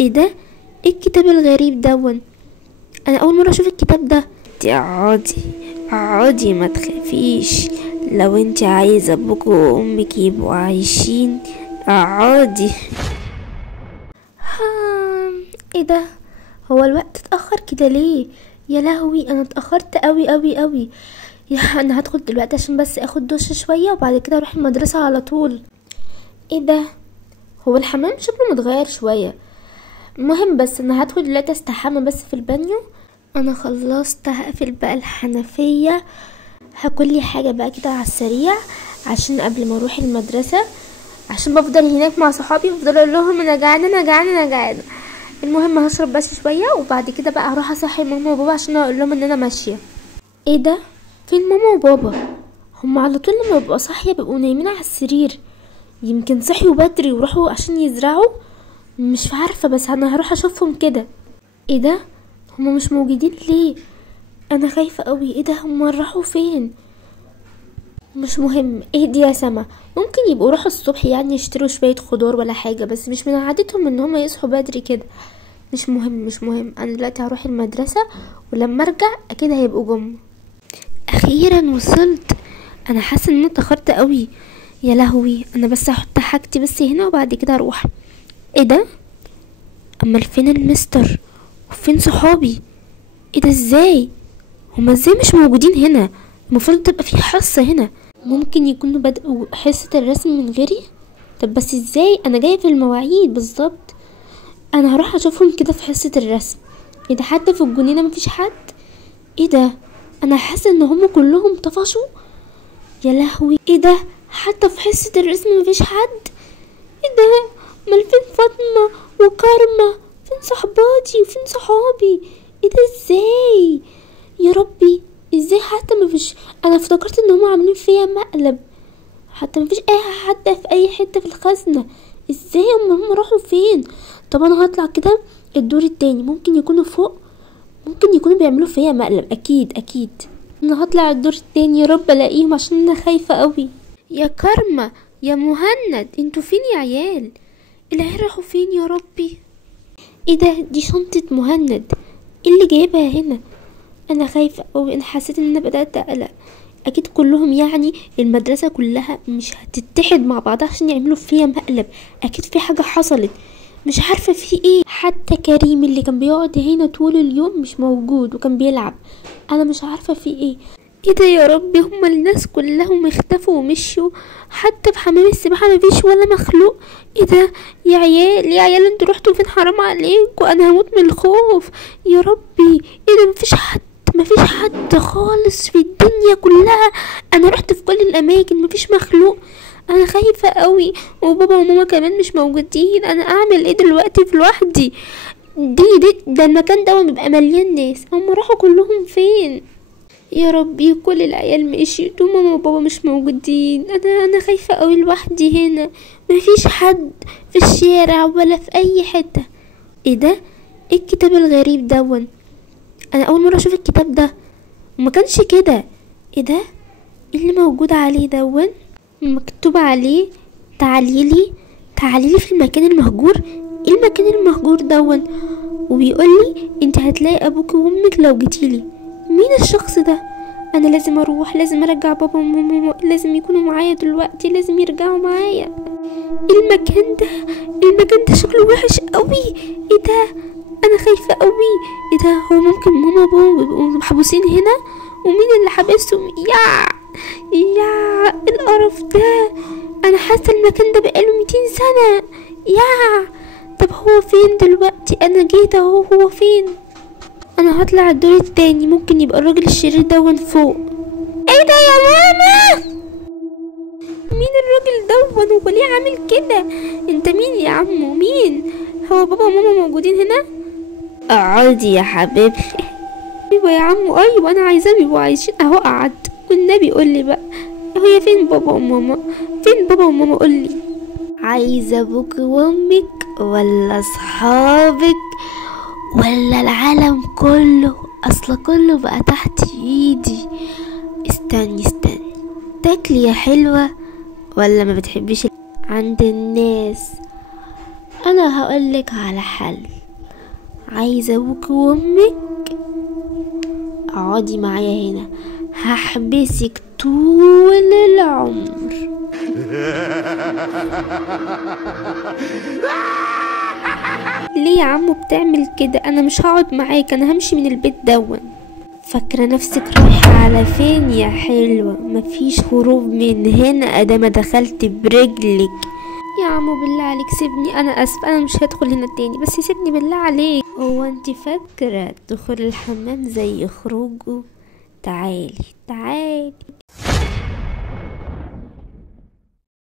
ايه ده؟ ايه الكتاب الغريب دون؟ انا اول مره اشوف الكتاب ده. اقعدي ما تخافيش، لو انت عايزه ابوك وامك يبقوا عايشين اقعدي. ايه ده؟ هو الوقت اتاخر كده ليه؟ يا لهوي انا اتاخرت قوي قوي قوي. يا انا هدخل دلوقتي عشان بس اخد دش شويه وبعد كده اروح المدرسه على طول. ايه ده؟ هو الحمام شكله متغير شويه. المهم بس انا هدخل دلوقتي استحمى بس في البانيو. انا خلصت، هقفل بقى الحنفيه، هاكل لي حاجه بقى كده على السريع عشان قبل ما اروح المدرسه، عشان بفضل هناك مع صحابي بفضل اقول لهم انا جعانه انا جعانه انا جعانه. المهم هشرب بس شويه وبعد كده بقى هروح اصحي ماما وبابا عشان اقول لهم ان انا ماشيه. ايه ده؟ فين ماما وبابا؟ هم على طول لما ببقى صاحيه بيبقوا نايمين على السرير، يمكن صحيوا بدري وراحوا عشان يزرعوا، مش عارفه، بس انا هروح اشوفهم كده. ايه ده؟ هما مش موجودين ليه؟ انا خايفه قوي. ايه ده؟ هما راحوا فين؟ مش مهم. اهدي يا سما، ممكن يبقوا راحوا الصبح يعني يشتروا شويه خضار ولا حاجه، بس مش من عادتهم ان هما يصحوا بدري كده. مش مهم. انا دلوقتي هروح المدرسه ولما ارجع اكيد هيبقوا جم. اخيرا وصلت. انا حاسه ان انا اتاخرت قوي. يا لهوي انا بس هحط حاجتي بس هنا وبعد كده اروح. ايه ده؟ امال فين المستر وفين صحابي؟ ايه ده؟ ازاي ازاي مش موجودين هنا؟ المفروض تبقى في حصه هنا. ممكن يكونوا بدأوا حصه الرسم من غيري. طب بس ازاي؟ انا جايه في المواعيد بالظبط. انا هروح اشوفهم كده في حصه الرسم. ايه ده؟ حتى في الجنينه مفيش حد. ايه ده؟ انا حاسه ان هم كلهم طفشوا. يا لهوي ايه ده؟ حتى في حصه الرسم مفيش حد. ايه ده؟ امال فين فاطمه وكارما؟ فين صحباتي وفين صحابي؟ ايه ده؟ ازاي يا ربي؟ ازاي حتى مفيش؟ انا افتكرت ان هم عاملين فيا مقلب. حتى مفيش اي حد في اي حته في الخزنه. ازاي هم راحوا فين؟ طب انا هطلع كده الدور التاني، ممكن يكونوا فوق، ممكن يكونوا بيعملوا فيا مقلب. اكيد انا هطلع الدور التاني يا رب الاقيهم عشان انا خايفه قوي. يا كارما يا مهند انتوا فين يا عيال؟ العيال راحوا فين يا ربي؟ ايه ده؟ دي شنطه مهند، ايه اللي جايبها هنا؟ انا خايفه قوي. انا حسيت ان انا بدات اقلق. اكيد كلهم يعني المدرسه كلها مش هتتحد مع بعضها عشان يعملوا فيا مقلب. اكيد في حاجه حصلت مش عارفه في ايه. حتى كريم اللي كان بيقعد هنا طول اليوم مش موجود وكان بيلعب. انا مش عارفه في ايه. ايه ده يا ربي؟ هما الناس كلهم اختفوا ومشوا، حتى في حمام السباحه مفيش ولا مخلوق. ايه ده يا عيال؟ يا عيال انتوا رحتوا فين؟ حرام عليكم، انا هموت من الخوف. يا ربي ايه ده؟ مفيش حد خالص في الدنيا كلها. انا رحت في كل الاماكن مفيش مخلوق. انا خايفه قوي وبابا وماما كمان مش موجودين. انا اعمل ايه دلوقتي في لوحدي؟ ده المكان ده بيبقى مليان ناس، هم راحوا كلهم فين؟ يا ربي كل العيال مشيت وماما وبابا مش موجودين. انا خايفه قوي لوحدي هنا، مفيش حد في الشارع ولا في اي حته. ايه ده؟ ايه الكتاب الغريب دون؟ انا اول مره اشوف الكتاب ده وما كانش كده. ايه ده؟ ايه اللي موجود عليه دون؟ مكتوب عليه تعاليلي في المكان المهجور. ايه المكان المهجور دون؟ وبيقولي انت هتلاقي ابوك وامك لو جيتيلي. مين الشخص ده؟ انا لازم اروح، لازم ارجع بابا وماما، لازم يكونوا معايا دلوقتي، لازم يرجعوا معايا. المكان ده شكله وحش قوي. ايه ده؟ انا خايفه قوي. ايه ده؟ هو ممكن ماما وبابا بيبقوا محبوسين هنا؟ ومين اللي حابسهم؟ يا القرف ده. انا حاسه المكان ده بقاله 200 سنه. يا طب هو فين دلوقتي؟ انا جيت اهو، هو فين؟ انا هطلع الدور التاني، ممكن يبقى الراجل الشرير دون فوق. ايه ده يا ماما؟ مين الراجل دون؟ هو ليه عامل كده؟ انت مين يا عمو؟ مين؟ هو بابا وماما موجودين هنا؟ اقعدي يا حبيبي. ايوه يا عمو، ايوه انا عايزاهم يبقوا عايشين اهو. قعد والنبي قولي بقى، هي فين بابا وماما؟ فين بابا وماما؟ قولي. عايزه ابوك وامك ولا اصحابك ولا العالم كله؟ اصل كله بقى تحت ايدي. استني تاكلي يا حلوة ولا ما بتحبيش عند الناس؟ انا هقولك على حل. عايزة ابوك وامك اقعدي معايا هنا، هحبسك طول العمر. ليه يا عمو بتعمل كده؟ انا مش هقعد معاك، انا همشي من البيت دون. فاكرة نفسك رايحة على فين يا حلوة؟ مفيش هروب من هنا ادام دخلت برجلك. يا عمو بالله عليك سيبني، انا اسف، انا مش هدخل هنا تاني، بس سيبني بالله عليك. هو انت فاكرة دخول الحمام زي خروجه؟ تعالي تعالي.